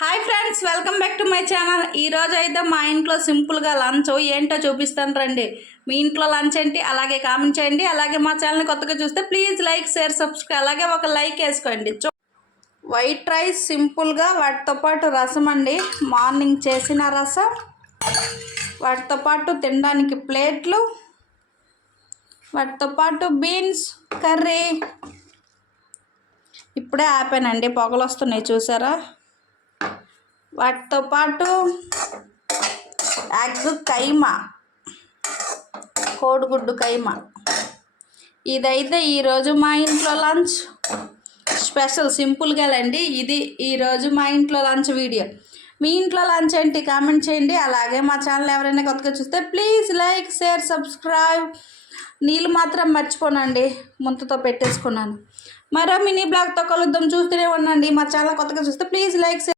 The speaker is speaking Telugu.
Hi friends, welcome back to my channel. ఈరోజు అయితే మా ఇంట్లో సింపుల్గా లంచ్ ఏంటో చూపిస్తాను రండి. మీ ఇంట్లో లంచ్ ఏంటి అలాగే కామెంట్ చేయండి. అలాగే మా ఛానల్ని కొత్తగా చూస్తే ప్లీజ్ లైక్, షేర్, సబ్స్క్రైబ్, అలాగే ఒక లైక్ వేసుకోండి. వైట్ రైస్ సింపుల్గా, వాటితో పాటు రసం అండి, మార్నింగ్ చేసిన రసం, వాటితో పాటు తినడానికి ప్లేట్లు, వాటితో పాటు బీన్స్ కర్రీ. ఇప్పుడే ఆపానండి, పొగలు వస్తున్నాయి చూసారా. వాటితో పాటు ఎగ్ కైమా, కోడిగుడ్డు కైమా. ఇదైతే ఈరోజు మా ఇంట్లో లంచ్ స్పెషల్, సింపుల్గా అండి. ఇది ఈరోజు మా ఇంట్లో లంచ్ వీడియో. మీ ఇంట్లో లంచ్ ఏంటి కామెంట్ చేయండి. అలాగే మా ఛానల్ ఎవరైనా కొత్తగా చూస్తే ప్లీజ్ లైక్, షేర్, సబ్స్క్రైబ్. నీళ్ళు మాత్రం మర్చిపోనండి, ముంతతో పెట్టేసుకున్నాను. మరో మినీ బ్లాగ్తో కలుద్దాం, చూస్తూనే ఉండండి. మా ఛానల్ కొత్తగా చూస్తే ప్లీజ్ లైక్,